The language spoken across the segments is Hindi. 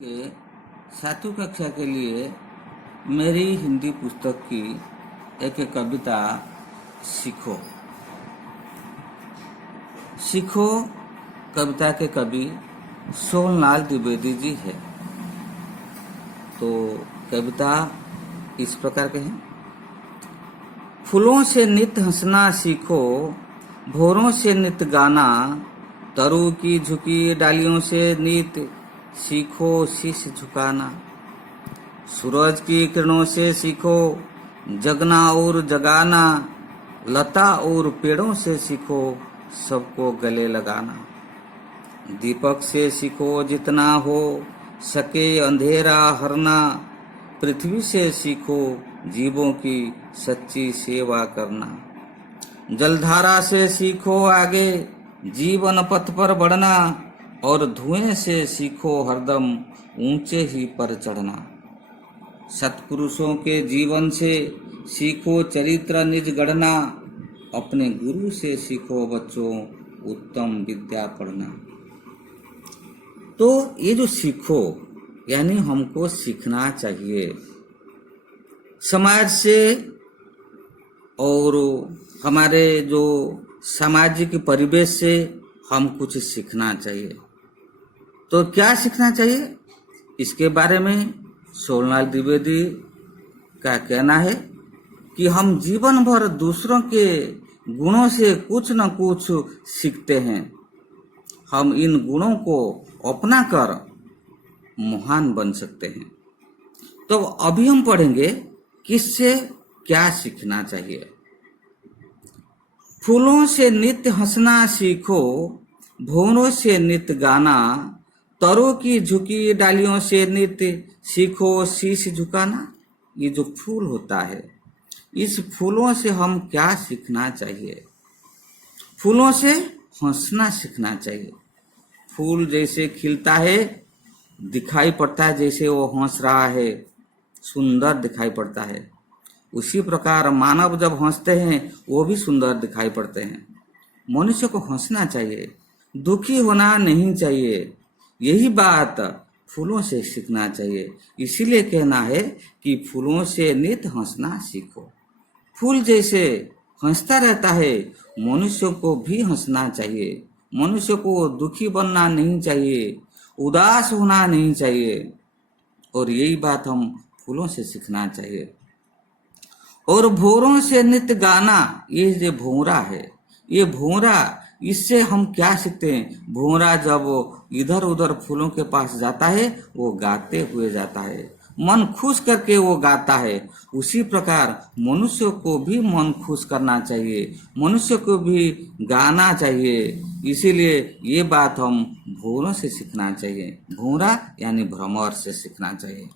के सातवीं कक्षा के लिए मेरी हिंदी पुस्तक की एक कविता सीखो। सीखो कविता के कवि सोहनलाल द्विवेदी जी है। तो कविता इस प्रकार के हैं। फूलों से नित हंसना सीखो, भौरों से नित गाना, तरु की झुकी डालियों से नित सीखो शीश झुकाना। सूरज की किरणों से सीखो जगना और जगाना, लता और पेड़ों से सीखो सबको गले लगाना। दीपक से सीखो जितना हो सके अंधेरा हरना, पृथ्वी से सीखो जीवों की सच्ची सेवा करना। जलधारा से सीखो आगे जीवन पथ पर बढ़ना, और धुएं से सीखो हरदम ऊंचे ही पर चढ़ना। सत्पुरुषों के जीवन से सीखो चरित्र निज गढ़ना, अपने गुरु से सीखो बच्चों उत्तम विद्या पढ़ना। तो ये जो सीखो यानी हमको सीखना चाहिए समाज से, और हमारे जो सामाजिक परिवेश से हम कुछ सीखना चाहिए। तो क्या सीखना चाहिए, इसके बारे में सोहनलाल द्विवेदी का कहना है कि हम जीवन भर दूसरों के गुणों से कुछ न कुछ सीखते हैं। हम इन गुणों को अपना कर महान बन सकते हैं। तो अभी हम पढ़ेंगे किससे क्या सीखना चाहिए। फूलों से नित्य हंसना सीखो, भौरों से नित्य गाना, तरों की झुकी डालियों से नित्य सीखो शीश झुकाना। ये जो फूल होता है, इस फूलों से हम क्या सीखना चाहिए। फूलों से हंसना सीखना चाहिए। फूल जैसे खिलता है, दिखाई पड़ता है जैसे वो हंस रहा है, सुंदर दिखाई पड़ता है। उसी प्रकार मानव जब हंसते हैं वो भी सुंदर दिखाई पड़ते हैं। मनुष्य को हंसना चाहिए, दुखी होना नहीं चाहिए। यही बात फूलों से सीखना चाहिए। इसीलिए कहना है कि फूलों से नित हंसना सीखो। फूल जैसे हंसता रहता है, मनुष्य को भी हंसना चाहिए। मनुष्य को दुखी बनना नहीं चाहिए, उदास होना नहीं चाहिए। और यही बात हम फूलों से सीखना चाहिए। और भौरों से नित्य गाना, ये जो भौरा है, ये भौरा, इससे हम क्या सीखते हैं। भौरा जब इधर उधर फूलों के पास जाता है वो गाते हुए जाता है, मन खुश करके वो गाता है। उसी प्रकार मनुष्य को भी मन खुश करना चाहिए, मनुष्य को भी गाना चाहिए। इसीलिए ये बात हम भौरों से सीखना चाहिए। भौरा यानी भ्रमर से सीखना चाहिए।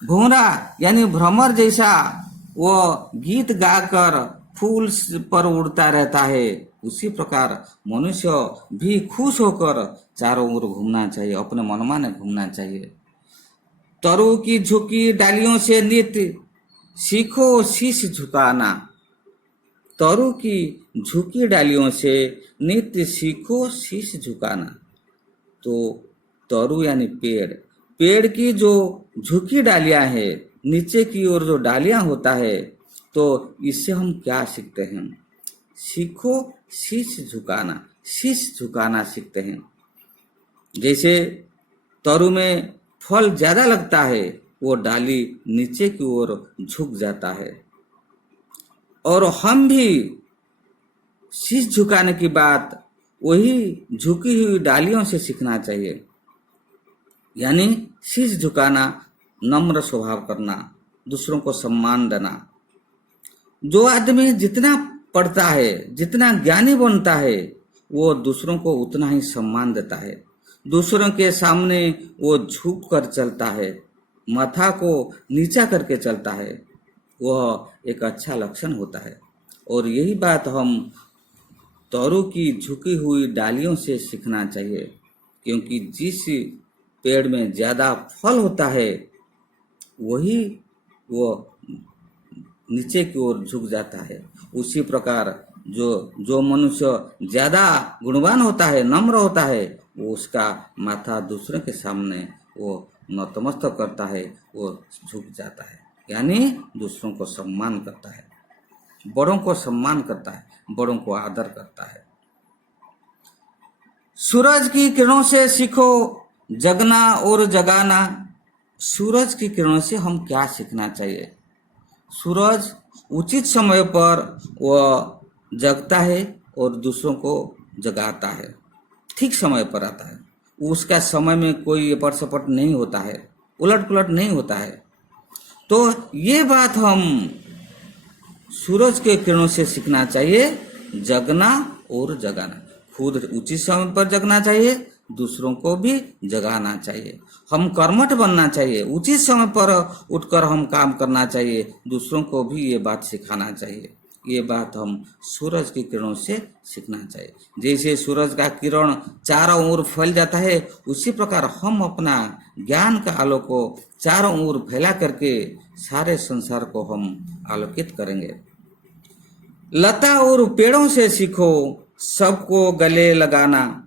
भौरा यानी भ्रमर जैसा वो गीत गाकर फूल पर उड़ता रहता है, उसी प्रकार मनुष्य भी खुश होकर चारों ओर घूमना चाहिए, अपने मनमाने घूमना चाहिए। तरु की झुकी डालियों से नित्य सीखो शीश झुकाना। तरु की झुकी डालियों से नित्य सीखो शीश झुकाना। तो तरु यानी पेड़, पेड़ की जो झुकी डालियां है, नीचे की ओर जो डालियां होता है, तो इससे हम क्या सीखते हैं। सीखो शीश झुकाना, शीश झुकाना सीखते हैं। जैसे तरु में फल ज्यादा लगता है, वो डाली नीचे की ओर झुक जाता है। और हम भी शीश झुकाने की बात वही झुकी हुई डालियों से सीखना चाहिए। यानी शीश झुकाना, नम्र स्वभाव करना, दूसरों को सम्मान देना। जो आदमी जितना पढ़ता है, जितना ज्ञानी बनता है, वो दूसरों को उतना ही सम्मान देता है। दूसरों के सामने वो झुक कर चलता है, माथा को नीचा करके चलता है। वह एक अच्छा लक्षण होता है। और यही बात हम तरु की झुकी हुई डालियों से सीखना चाहिए। क्योंकि जिस पेड़ में ज्यादा फल होता है, वही वो नीचे की ओर झुक जाता है। उसी प्रकार जो मनुष्य ज्यादा गुणवान होता है, नम्र होता है, वो उसका माथा दूसरों के सामने वो नतमस्तक करता है, वो झुक जाता है, यानी दूसरों को सम्मान करता है, बड़ों को सम्मान करता है, बड़ों को आदर करता है। सूरज की किरणों से सीखो जगना और जगाना। सूरज की किरणों से हम क्या सीखना चाहिए? सूरज उचित समय पर वह जगता है और दूसरों को जगाता है, ठीक समय पर आता है। उसका समय में कोई एपट सपट नहीं होता है, उलट पुलट नहीं होता है। तो ये बात हम सूरज के किरणों से सीखना चाहिए, जगना और जगाना। खुद उचित समय पर जगना चाहिए, दूसरों को भी जगाना चाहिए। हम कर्मठ बनना चाहिए, उचित समय पर उठकर हम काम करना चाहिए, दूसरों को भी ये बात सिखाना चाहिए। ये बात हम सूरज की किरणों से सीखना चाहिए। जैसे सूरज का किरण चारों ओर फैल जाता है, उसी प्रकार हम अपना ज्ञान का आलोक को चारों ओर फैला करके सारे संसार को हम आलोकित करेंगे। लता और पेड़ों से सीखो सबको गले लगाना।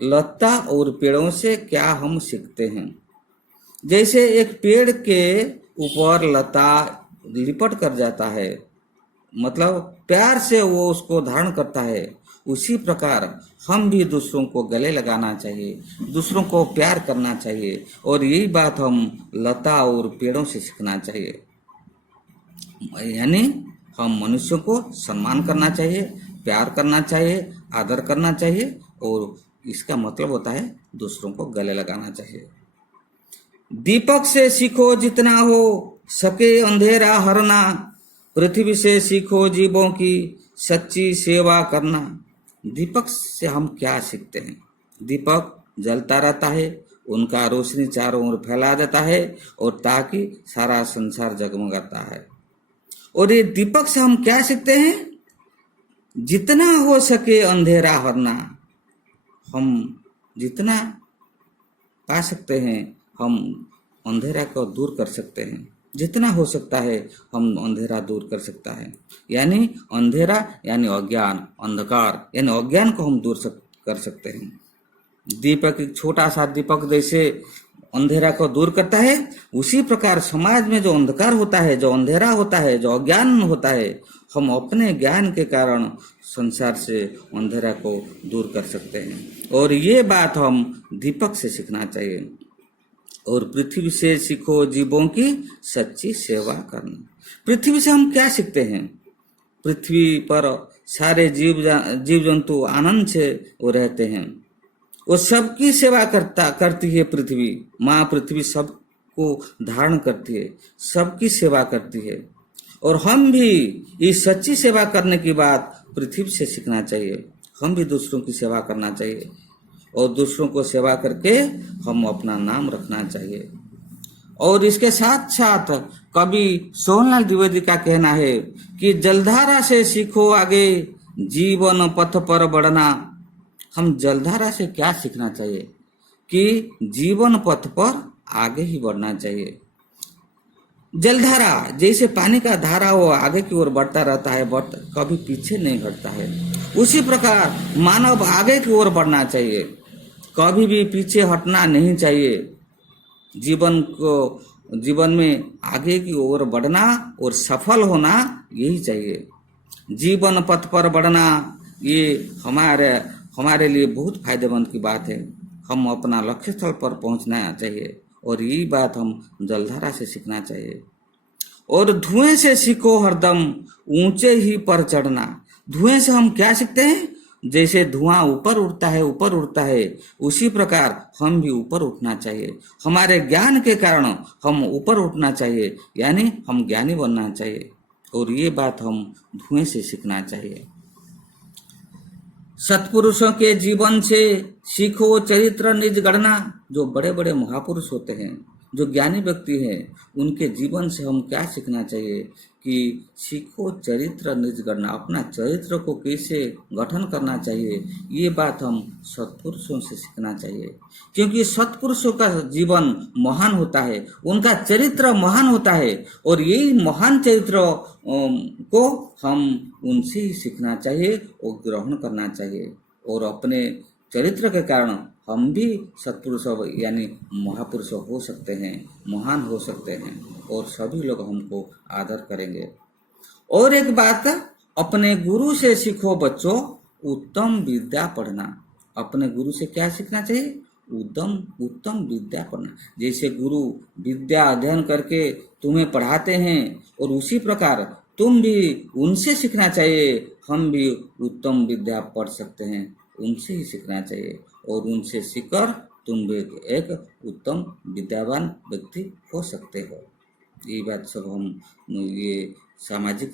लता और पेड़ों से क्या हम सीखते हैं? जैसे एक पेड़ के ऊपर लता लिपट कर जाता है, मतलब प्यार से वो उसको धारण करता है, उसी प्रकार हम भी दूसरों को गले लगाना चाहिए, दूसरों को प्यार करना चाहिए। और यही बात हम लता और पेड़ों से सीखना चाहिए। यानी हम मनुष्यों को सम्मान करना चाहिए, प्यार करना चाहिए, आदर करना चाहिए, और इसका मतलब होता है दूसरों को गले लगाना चाहिए। दीपक से सीखो जितना हो सके अंधेरा हरना। पृथ्वी से सीखो जीवों की सच्ची सेवा करना। दीपक से हम क्या सीखते हैं? दीपक जलता रहता है, उनका रोशनी चारों ओर फैला देता है, और ताकि सारा संसार जगमगाता है। और ये दीपक से हम क्या सीखते हैं? जितना हो सके अंधेरा हरना। हम जितना पा सकते हैं हम अंधेरा को दूर कर सकते हैं, जितना हो सकता है हम अंधेरा दूर कर सकता है। यानी अंधेरा यानी अज्ञान, अंधकार यानी अज्ञान को हम दूर कर सकते हैं। दीपक, एक छोटा सा दीपक जैसे अंधेरा को दूर करता है, उसी प्रकार समाज में जो अंधकार होता है, जो अंधेरा होता है, जो अज्ञान होता है, हम अपने ज्ञान के कारण संसार से अंधेरा को दूर कर सकते हैं। और ये बात हम दीपक से सीखना चाहिए। और पृथ्वी से सीखो जीवों की सच्ची सेवा करना। पृथ्वी से हम क्या सीखते हैं? पृथ्वी पर सारे जीव जंतु आनंद से वो रहते हैं, वो सबकी सेवा करती है। पृथ्वी माँ पृथ्वी सबको धारण करती है, सबकी सेवा करती है। और हम भी इस सच्ची सेवा करने की बात पृथ्वी से सीखना चाहिए। हम भी दूसरों की सेवा करना चाहिए, और दूसरों को सेवा करके हम अपना नाम रखना चाहिए। और इसके साथ साथ कवि सोहनलाल द्विवेदी का कहना है कि जलधारा से सीखो आगे जीवन पथ पर बढ़ना। हम जलधारा से क्या सीखना चाहिए? कि जीवन पथ पर आगे ही बढ़ना चाहिए। जलधारा जैसे पानी का धारा वो आगे की ओर बढ़ता रहता है, बट कभी पीछे नहीं हटता है। उसी प्रकार मानव आगे की ओर बढ़ना चाहिए, कभी भी पीछे हटना नहीं चाहिए। जीवन में आगे की ओर बढ़ना और सफल होना यही चाहिए। जीवन पथ पर बढ़ना ये हमारे लिए बहुत फायदेमंद की बात है। हम अपना लक्ष्य स्थल पर पहुंचना चाहिए, और यही बात हम जलधारा से सीखना चाहिए। और धुएं से सीखो हरदम ऊंचे ही पर चढ़ना। धुएं से हम क्या सीखते हैं? जैसे धुआं ऊपर उड़ता है, उसी प्रकार हम भी ऊपर उठना चाहिए। हमारे ज्ञान के कारण हम ऊपर उठना चाहिए, यानी हम ज्ञानी बनना चाहिए। और ये बात हम धुएं से सीखना चाहिए। सत्पुरुषों के जीवन से सीखो चरित्र निज गढ़ना। जो बड़े बड़े महापुरुष होते हैं, जो ज्ञानी व्यक्ति हैं, उनके जीवन से हम क्या सीखना चाहिए? कि सीखो चरित्र निज गढ़ना। अपना चरित्र को कैसे गठन करना चाहिए, ये बात हम सत्पुरुषों से सीखना चाहिए। क्योंकि सत्पुरुषों का जीवन महान होता है, उनका चरित्र महान होता है, और यही महान चरित्र को हम उनसे ही सीखना चाहिए और ग्रहण करना चाहिए, और अपने चरित्र के कारण हम भी सत्पुरुष यानी महापुरुष हो सकते हैं, महान हो सकते हैं और सभी लोग हमको आदर करेंगे। और एक बात, अपने गुरु से सीखो बच्चों उत्तम विद्या पढ़ना। अपने गुरु से क्या सीखना चाहिए? उत्तम उत्तम विद्या पढ़ना। जैसे गुरु विद्या अध्ययन करके तुम्हें पढ़ाते हैं और उसी प्रकार तुम भी उनसे सीखना चाहिए। हम भी उत्तम विद्या पढ़ सकते हैं, उनसे ही सीखना चाहिए और उनसे सीखकर तुम भी एक उत्तम विद्यावान व्यक्ति हो सकते हो। ये बात सब हम ये सामाजिक